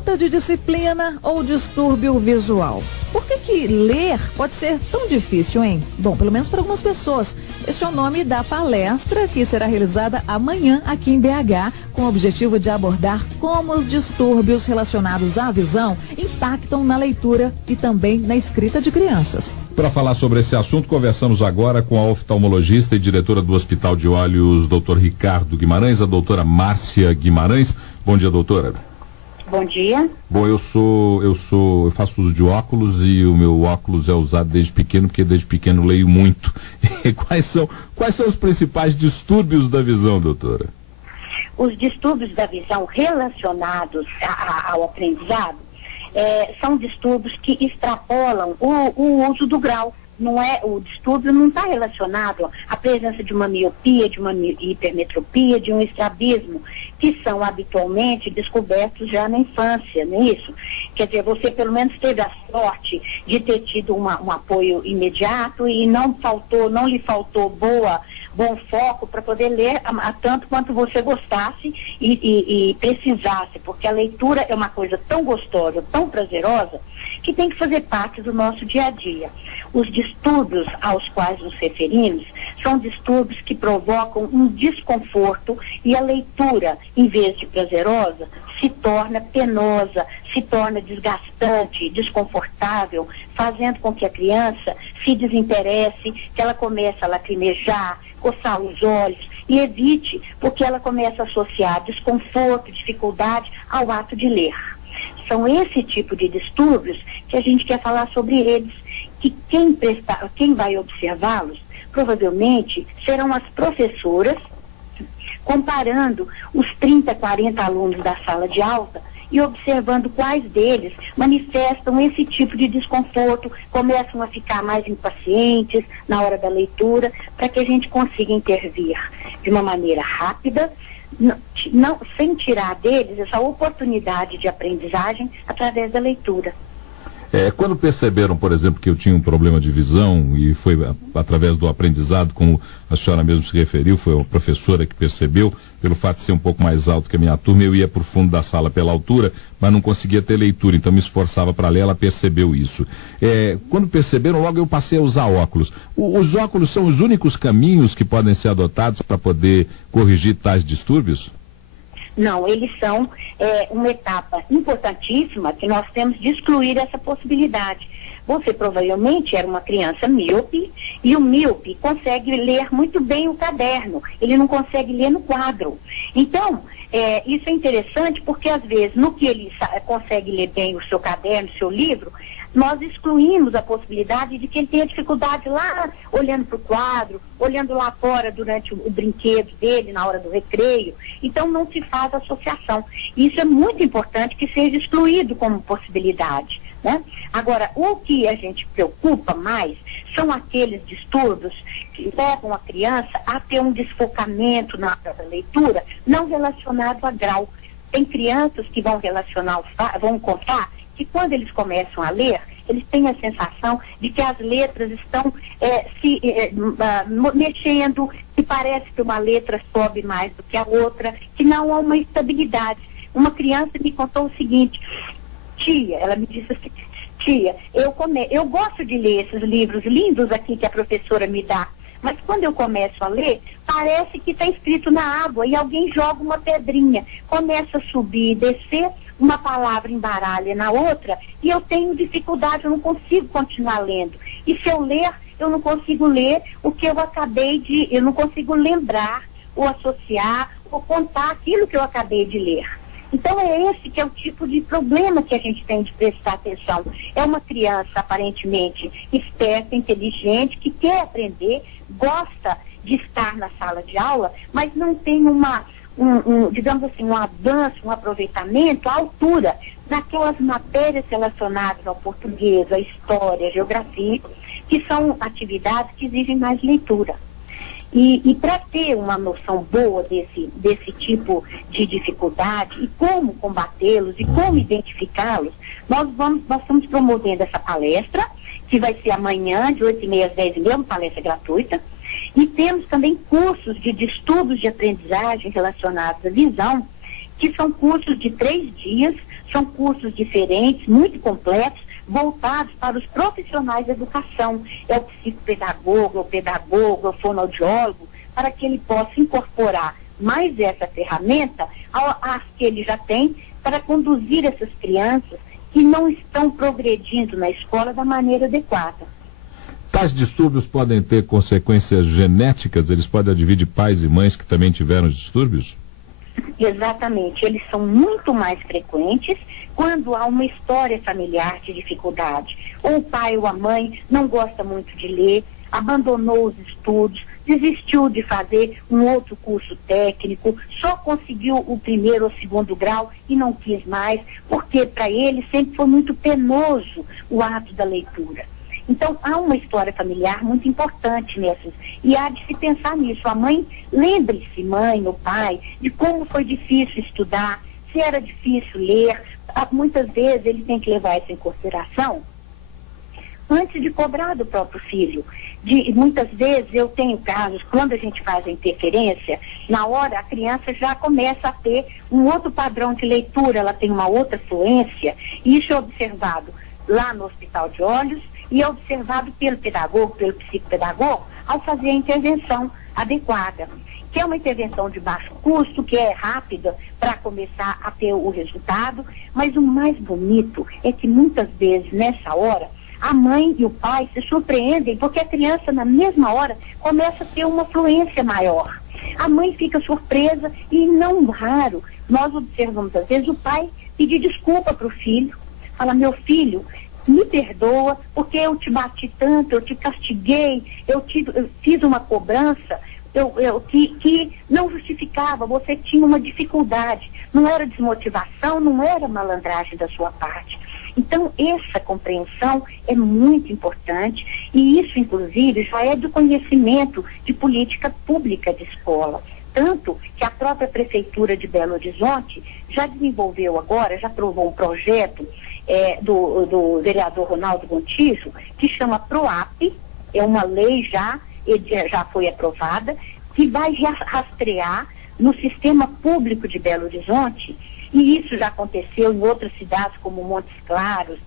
falta de disciplina ou distúrbio visual? Por que ler pode ser tão difícil, hein? Bom, pelo menos para algumas pessoas. Este é o nome da palestra que será realizada amanhã aqui em BH, com o objetivo de abordar como os distúrbios relacionados à visão impactam na leitura e também na escrita de crianças. Para falar sobre esse assunto, conversamos agora com a oftalmologista e diretora do Hospital de Olhos, Dr. Ricardo Guimarães, a doutora Márcia Guimarães. Bom dia, doutora. Bom dia. Bom, eu faço uso de óculos e o meu óculos é usado desde pequeno, porque desde pequeno leio muito. Quais são os principais distúrbios da visão, doutora? Os distúrbios da visão relacionados ao aprendizado são distúrbios que extrapolam o uso do grau. O distúrbio não está relacionado à presença de uma miopia, de uma hipermetropia, de um estrabismo, que são habitualmente descobertos já na infância, não é isso? Quer dizer, você pelo menos teve a sorte de ter tido um apoio imediato e não lhe faltou bom foco para poder ler tanto quanto você gostasse e precisasse, porque a leitura é uma coisa tão gostosa, tão prazerosa, que tem que fazer parte do nosso dia a dia. Os distúrbios aos quais nos referimos são distúrbios que provocam um desconforto e a leitura, em vez de prazerosa, se torna penosa, se torna desgastante, desconfortável, fazendo com que a criança se desinteresse, que ela comece a lacrimejar, coçar os olhos e evite, porque ela começa a associar desconforto, dificuldade ao ato de ler. São esse tipo de distúrbios que a gente quer falar sobre eles, que quem vai observá-los provavelmente serão as professoras, comparando os 30, 40 alunos da sala de aula e observando quais deles manifestam esse tipo de desconforto, começam a ficar mais impacientes na hora da leitura, para que a gente consiga intervir de uma maneira rápida, sem tirar deles essa oportunidade de aprendizagem através da leitura. Quando perceberam, por exemplo, que eu tinha um problema de visão e foi através do aprendizado, como a senhora mesmo se referiu, foi uma professora que percebeu, pelo fato de ser um pouco mais alto que a minha turma, eu ia para o fundo da sala pela altura, mas não conseguia ter leitura, então me esforçava para ler, ela percebeu isso. Quando perceberam, logo eu passei a usar óculos. Os óculos são os únicos caminhos que podem ser adotados para poder corrigir tais distúrbios? Não, eles são uma etapa importantíssima que nós temos de excluir essa possibilidade. Você provavelmente era uma criança míope e o míope consegue ler muito bem o caderno, ele não consegue ler no quadro. Então, isso é interessante porque às vezes no que ele consegue ler bem o seu caderno, o seu livro, nós excluímos a possibilidade de que ele tenha dificuldade lá olhando para o quadro, olhando lá fora durante o brinquedo dele, na hora do recreio. Então não se faz associação. Isso é muito importante que seja excluído como possibilidade, né? Agora, o que a gente preocupa mais são aqueles distúrbios que levam a criança a ter um desfocamento na hora da leitura, não relacionado a grau. Tem crianças que vão contar que quando eles começam a ler, eles têm a sensação de que as letras estão mexendo, que parece que uma letra sobe mais do que a outra, que não há uma estabilidade. Uma criança me contou o seguinte: tia, ela me disse assim, tia, eu gosto de ler esses livros lindos aqui que a professora me dá, mas quando eu começo a ler, parece que está escrito na água e alguém joga uma pedrinha, começa a subir e descer, uma palavra embaralha na outra e eu tenho dificuldade, eu não consigo continuar lendo. E se eu ler, eu não consigo ler o que eu não consigo lembrar ou associar ou contar aquilo que eu acabei de ler. Então é esse que é o tipo de problema que a gente tem de prestar atenção. É uma criança aparentemente esperta, inteligente, que quer aprender, gosta de estar na sala de aula, mas não tem digamos assim, um avanço, um aproveitamento à altura naquelas matérias relacionadas ao português, à história, à geografia, que são atividades que exigem mais leitura. E para ter uma noção boa desse tipo de dificuldade e como combatê-los e como identificá-los, nós estamos promovendo essa palestra, que vai ser amanhã, de 8h30 às 10h30, uma palestra gratuita. E temos também cursos de distúrbios de aprendizagem relacionados à visão, que são cursos de 3 dias São cursos diferentes, muito completos, voltados para os profissionais da educação. É o psicopedagogo, é o pedagogo, é o fonoaudiólogo, para que ele possa incorporar mais essa ferramenta às que ele já tem, para conduzir essas crianças que não estão progredindo na escola da maneira adequada. Tais distúrbios podem ter consequências genéticas? Eles podem advir de pais e mães que também tiveram distúrbios? Exatamente, eles são muito mais frequentes quando há uma história familiar de dificuldade. Ou o pai ou a mãe não gosta muito de ler, abandonou os estudos, desistiu de fazer um outro curso técnico, só conseguiu o primeiro ou segundo grau e não quis mais, porque para ele sempre foi muito penoso o ato da leitura. Então, há uma história familiar muito importante nessas, e há de se pensar nisso. A mãe, lembre-se, mãe ou pai, de como foi difícil estudar, se era difícil ler. Muitas vezes ele tem que levar isso em consideração antes de cobrar do próprio filho. Muitas vezes eu tenho casos, quando a gente faz a interferência, na hora a criança já começa a ter um outro padrão de leitura, ela tem uma outra fluência, e isso é observado lá no Hospital de Olhos, e é observado pelo pedagogo, pelo psicopedagogo, ao fazer a intervenção adequada, que é uma intervenção de baixo custo, que é rápida para começar a ter o resultado, mas o mais bonito é que muitas vezes, nessa hora, a mãe e o pai se surpreendem, porque a criança, na mesma hora, começa a ter uma fluência maior. A mãe fica surpresa e, não raro, nós observamos, às vezes, o pai pedir desculpa para o filho, fala: meu filho, me perdoa, porque eu te tanto, eu te castiguei, eu fiz uma cobrança que não justificava, você tinha uma dificuldade, não era desmotivação, não era malandragem da sua parte. Então, essa compreensão é muito importante, e isso, inclusive, já é do conhecimento de política pública de escola. Tanto que a própria Prefeitura de Belo Horizonte já desenvolveu agora, já aprovou um projeto do vereador Ronaldo Gontijo, que chama PROAP, é uma lei já foi aprovada, que vai rastrear no sistema público de Belo Horizonte, e isso já aconteceu em outras cidades como Montes Claros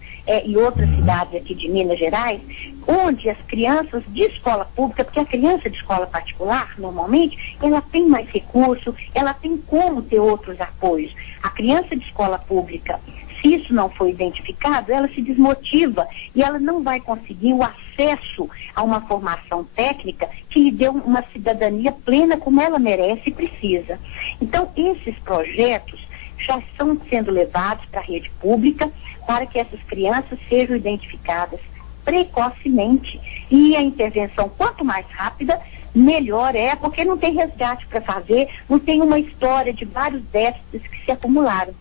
e outras cidades aqui de Minas Gerais, onde as crianças de escola pública, porque a criança de escola particular, normalmente, ela tem mais recurso, ela tem como ter outros apoios. A criança de escola pública, se isso não for identificado, ela se desmotiva e ela não vai conseguir o acesso a uma formação técnica que lhe dê uma cidadania plena como ela merece e precisa. Então, esses projetos já estão sendo levados para a rede pública para que essas crianças sejam identificadas precocemente, e a intervenção, quanto mais rápida, melhor é, porque não tem resgate para fazer, não tem uma história de vários déficits que se acumularam.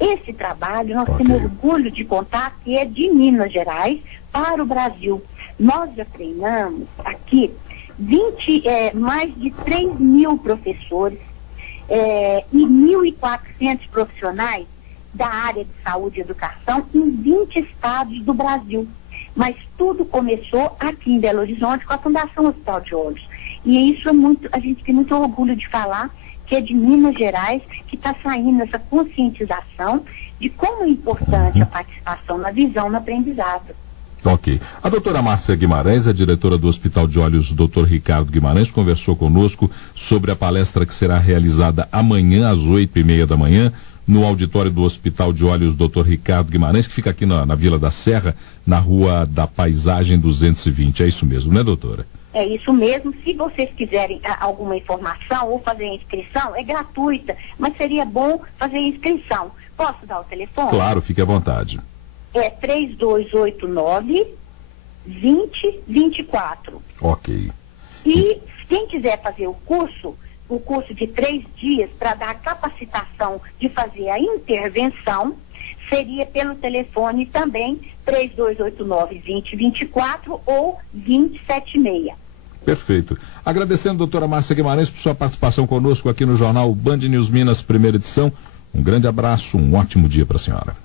Esse trabalho nós temos orgulho de contar que é de Minas Gerais para o Brasil. Nós já treinamos aqui mais de 3.000 professores e 1.400 profissionais da área de saúde e educação em 20 estados do Brasil. Mas tudo começou aqui em Belo Horizonte com a Fundação Hospital de Olhos. E isso a gente tem muito orgulho de falar que é de Minas Gerais que está saindo essa conscientização de como é importante a participação na visão, no aprendizado. Ok. A doutora Márcia Guimarães, a diretora do Hospital de Olhos Dr. Ricardo Guimarães, conversou conosco sobre a palestra que será realizada amanhã às 8h30 da manhã, no auditório do Hospital de Olhos Dr. Ricardo Guimarães, que fica aqui na Vila da Serra, na Rua da Paisagem 220. É isso mesmo, né, doutora? É isso mesmo. Se vocês quiserem alguma informação ou fazer a inscrição, é gratuita, mas seria bom fazer a inscrição. Posso dar o telefone? Claro, fique à vontade. É 3289-2024. Ok. E quem quiser fazer o curso de 3 dias para dar a capacitação de fazer a intervenção, seria pelo telefone também 3289-2024 ou 2076. Perfeito. Agradecendo a doutora Márcia Guimarães por sua participação conosco aqui no Jornal Band News Minas, primeira edição. Um grande abraço, um ótimo dia para a senhora.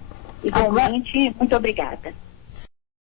Igualmente, muito obrigada.